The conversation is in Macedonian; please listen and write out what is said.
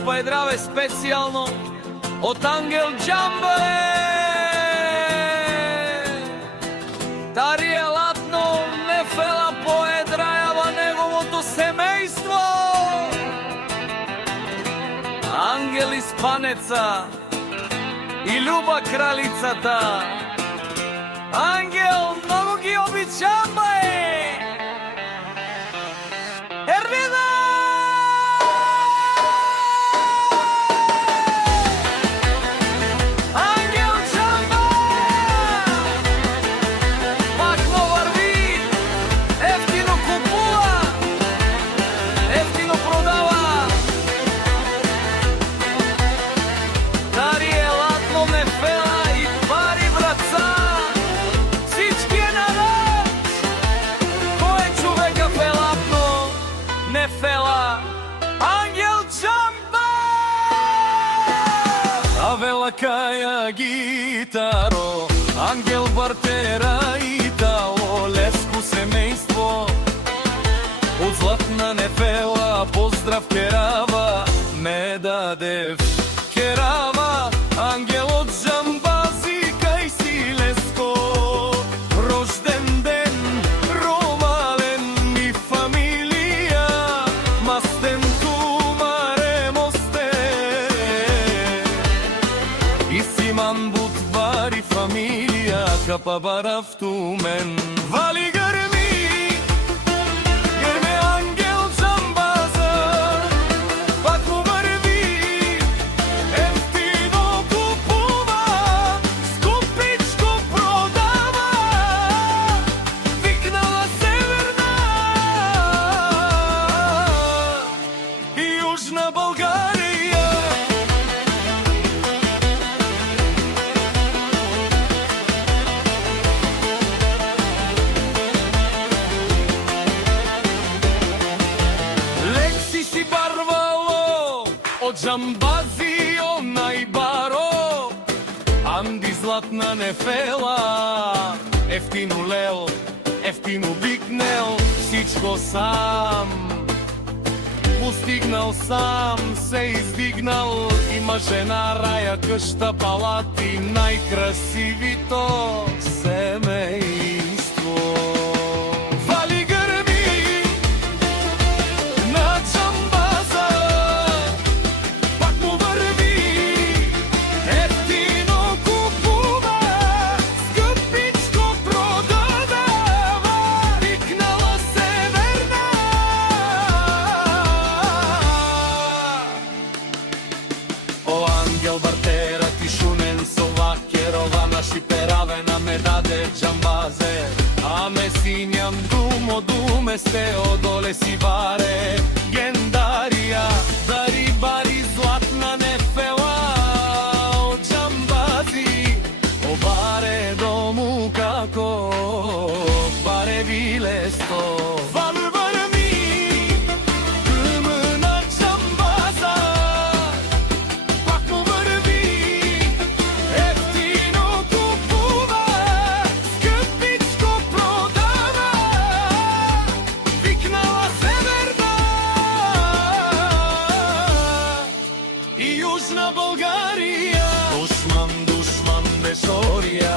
Поздраве специјално од Ангел Џамбе. Тарија латно Нефела поедрајава неговото семејство. Ангел Испанеца и Љуба кралицата. Ангел, многу ги обичам, Ервина! Ангел Џамбе! Пакно врви, ефтино купува, ефтино продава. Тарија латно Нефела и пари враца. Всички е на ноќ. Кој е човека фелапно? Нефела, Ангел Џамбе! Авела каја гитаро, Ангел Бартера и Тало, леско семејство. Од златна Нефела поздрав керава, ме дадев керава. Ангелот Џамбази кај си леско, рожден ден ромален и фамилија, мастен тумаре мосте и симан бутвари фамилија, капа барав тумен вали грми, грме Ангел Џамбаза, пак му врви, ефтино купува, скупичко продава, викнала Северна и Јужна Българија. Лекси си барвало од Џамбази онај баро, Анди златна Нефела, ефтину лел, ефтину бикнел, всичко сам постигнал, сам се издигнал. Има жена, раја, кшта, палати, најкрасивито семејство. Вали грми на Џамбаза, пак му врви, ефтино купува, скъпичко продава, викнала Северна. О, Ангел Бартера, ти шунен со вакерова, наши перавена ме даде Џамбазе, а ме синјам думо думе сте одоле си баре, гендарија, дари бари златна Нефела, од Џамбази, о баре дому како баре вилесто. Вали врви, грме на Џамбаза, пак му врви, ефтино купува, скъпичко продава, викнала Северна и Јужна Българија. Душман, душман, бешорија,